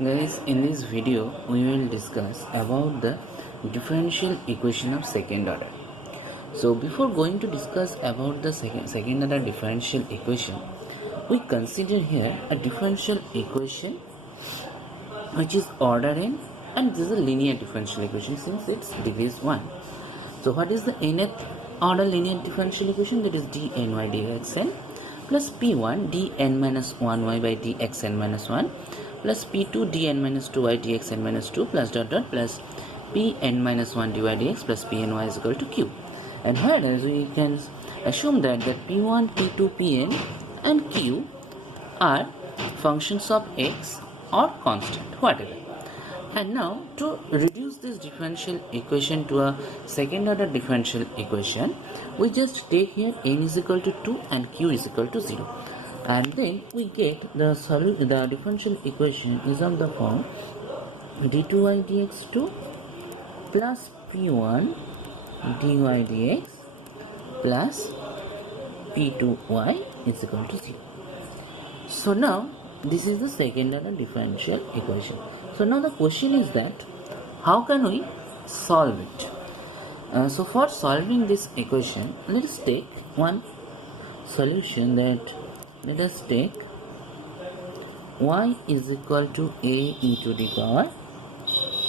Guys, in this video we will discuss about the differential equation of second order. So before going to discuss about the second order differential equation, we consider here a differential equation which is order n, and this is a linear differential equation since its degree is 1. So what is the nth order linear differential equation? That is dny dxn plus p1 dn minus 1y by dxn minus 1 plus p2 dn minus 2y dxn minus 2 plus dot dot plus pn minus 1 dy dx plus pny is equal to q. And whereas we can assume that p1, p2, pn and q are functions of x or constant, whatever. And now to reduce this differential equation to a second order differential equation, we just take here n is equal to 2 and q is equal to 0. And then we get the differential equation is of the form d2y dx2 plus p1 dy dx plus p2y is equal to 0. So now this is the second order differential equation. So now the question is that how can we solve it? So for solving this equation, let us take one solution. That let us take y is equal to a e to the power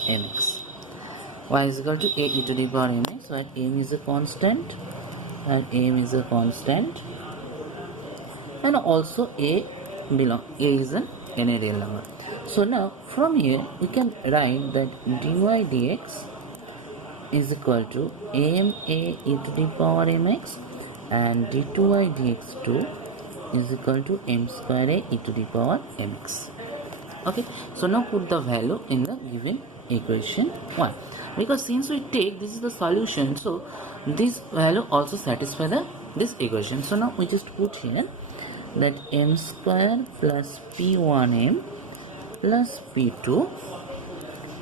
mx. Y is equal to a e to the power mx, where m is a constant, and also a is an real number. So now from here we can write that dy dx is equal to ama e to the power mx and d2y dx2 is equal to m square a e to the power mx. Okay, so now put the value in the given equation 1, because since we take this is the solution, so this value also satisfies this equation. So now we just put here that m square plus p1m plus p2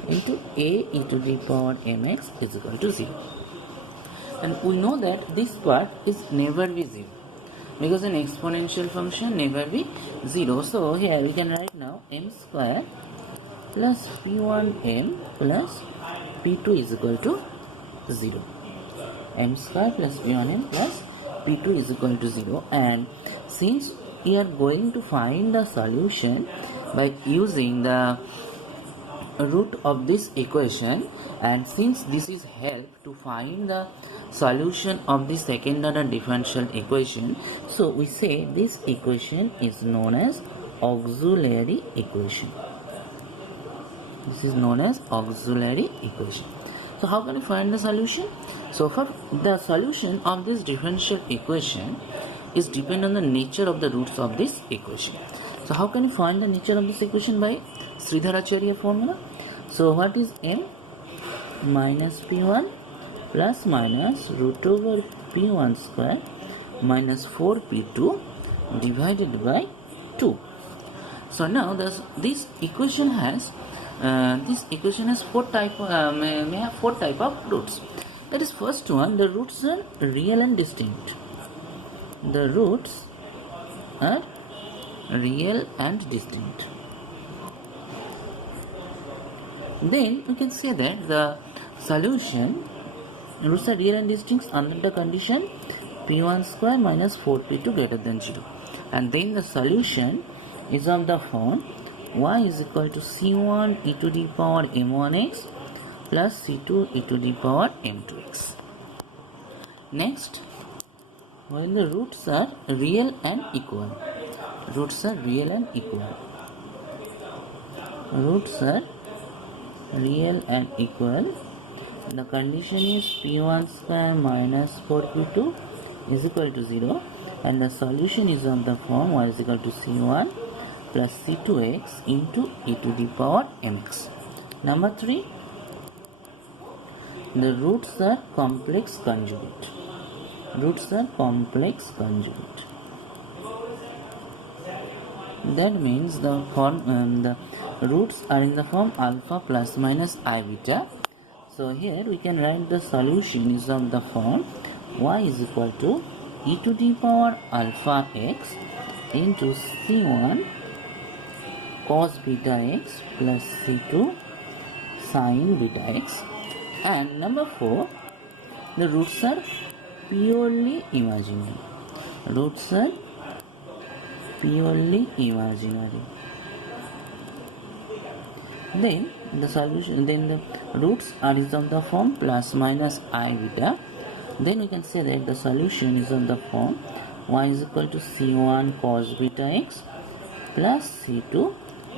into a e to the power mx is equal to 0. And we know that this part is never be 0 because an exponential function never be 0. So here we can write now m square plus p1m plus p2 is equal to 0. M square plus p1m plus p2 is equal to 0. And since we are going to find the solution by using the root of this equation, and since this is help to find the solution of the second order differential equation, so we say this equation is known as auxiliary equation. This is known as auxiliary equation. So how can we find the solution? So for the solution of this differential equation is depend on the nature of the roots of this equation. So how can you find the nature of this equation? By Sridharacharya formula. So what is m? Minus p1 plus minus root over p1 square minus 4p2 divided by 2. So now this equation has four type may have four type of roots. That is, first one, the roots are real and distinct. The roots are real and distinct. Then we can say that the solution roots are real and distinct under the condition p1 square minus 4p2 greater than 0. And then the solution is of the form y is equal to c1 e to the power m1x plus c2 e to the power m2x. Next, when the roots are real and equal, roots are real and equal, the condition is p1 square minus 4p2 is equal to 0, and the solution is of the form y is equal to c1 plus c2x into e to the power mx. Number 3, the roots are complex conjugate. That means the roots are in the form alpha plus minus I beta. So here we can write the solution is of the form y is equal to e to the power alpha x into c1 cos beta x plus c2 sin beta x. And number 4, the roots are purely imaginary. Roots are purely imaginary. Then the solution, then the roots are is of the form plus minus I beta. Then we can say that the solution is of the form y is equal to c1 cos beta x plus c2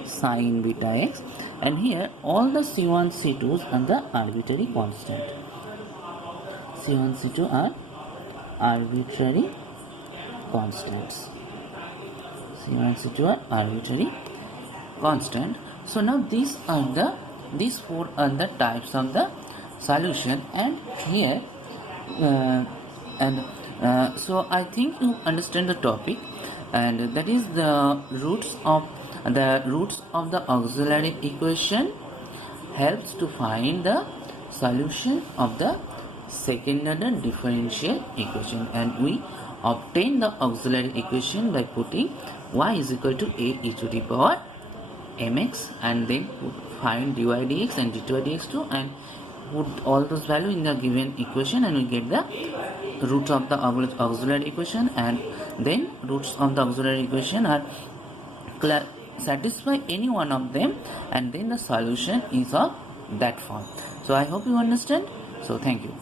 sin beta x, and here all the c1 c2s are the arbitrary constant. c1 c2 are arbitrary constants. c1 c2 are arbitrary constant. So now these four are the types of the solution, and here so I think you understand the topic, and that is the roots of the auxiliary equation helps to find the solution of the second order differential equation, and we obtain the auxiliary equation by putting y is equal to a e to the power mx, and then find dy dx and dy dx too, and put all those values in the given equation, and we get the roots of the auxiliary equation, and then roots of the auxiliary equation are satisfy any one of them, and then the solution is of that form. So I hope you understand. So thank you.